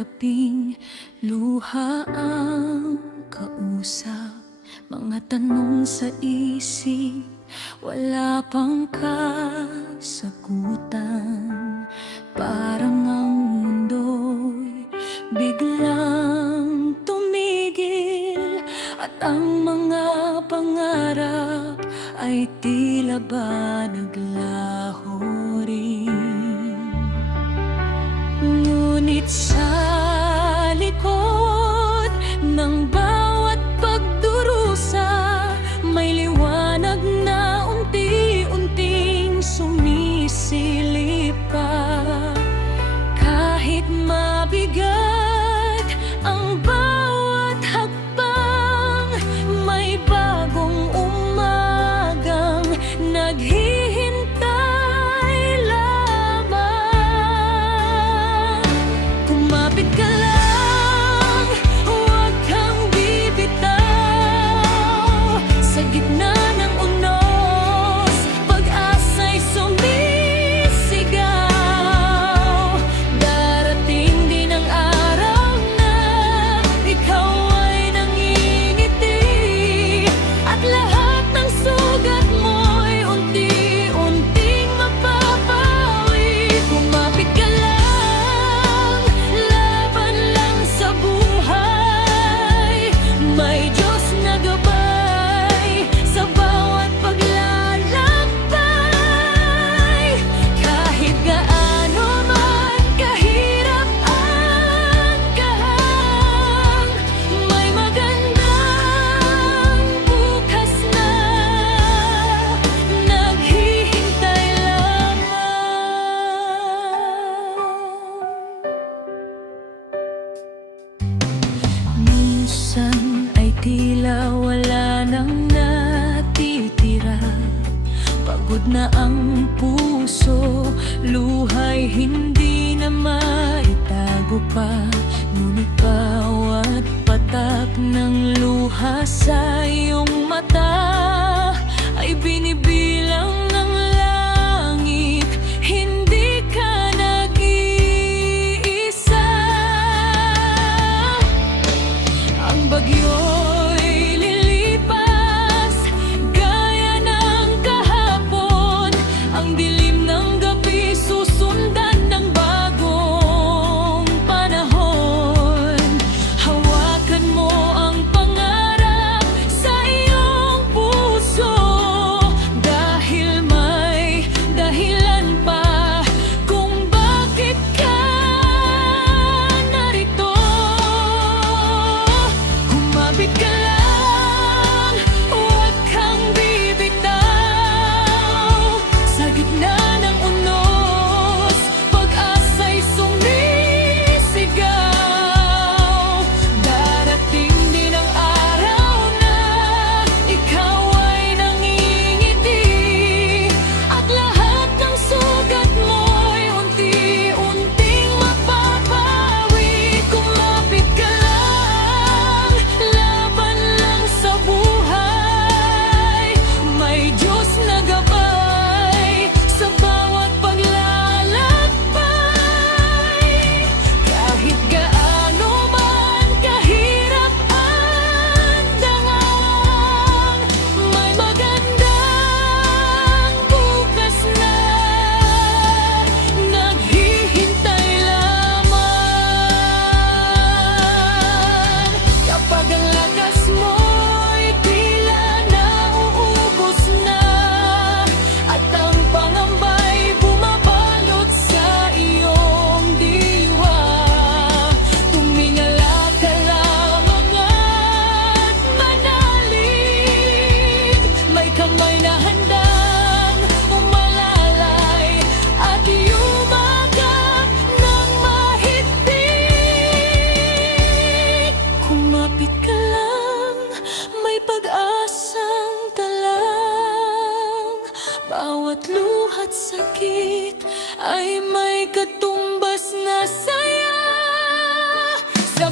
gabing luha ang kausap. Mga tanong sa isip, wala pang kasagutan. Parang ang mundo'y biglang tumigil, at ang mga pangarap ay tila ba naglaho rin. Ngunit sa likod ng bawat pagdurusa, may liwanag na unti-unting sumisilip pa. Kahit mabigat ang bawat hakbang, may bagong umagang naghihintay lamang. Kumapit ka lang, huwag kang bibitaw. Sa gitna ng unos, pag-asa'y sumisigaw. Darating din ang araw na ikaw ay nangingiti, at lahat ng sugat mo'y unti-unting mapapawi. Kumapit ka lang, laban lang sa buhay. May Diyos na gabay sa bawat paglalakbay. Kahit gaano man kahirap ang kahang, may magandang bukas na naghihintay lamang. Minsan ay tila wala nang natitira. Pagod na ang puso, luha'y hindi na maitago pa. Ngunit bawat patak ng luha sa iyong mata ay binibilang ng langit. Hindi ka nag-iisa. Ang bagyo'y lilipas gaya ng kahapon. Ang dilim ng gabi susundan ng bagong panahon. Hawakan mo ang pangarap sa iyong puso, dahil may dahilan pa kung bakit ka narito. Kumapit ka lang, huwag kang bibitaw. Sa gitna ng unos, pag-asa'y sumisigaw. Darating din ang araw na ikaw ay nangingiti, at lahat ng sugat mo'y unti-unting mapapawi. Kumapit ka lang, laban lang sa buhay. May Diyos na gabay sa bawat paglalakbay. Kahit gaano man kahirap ang daan, may magandang bukas na naghihintay lamang. Kapag ang lakas mo'y tila nauubos na, at ang pangamba'y bumabalot sa iyong diwa, tumingala ka lamang at manalig. May kamay na handang umalalay at yumakap ng mahigpit. Kumapit ka lang, may pag-asang talang. Bawat luha't sakit ay may katumbas na saya. Sa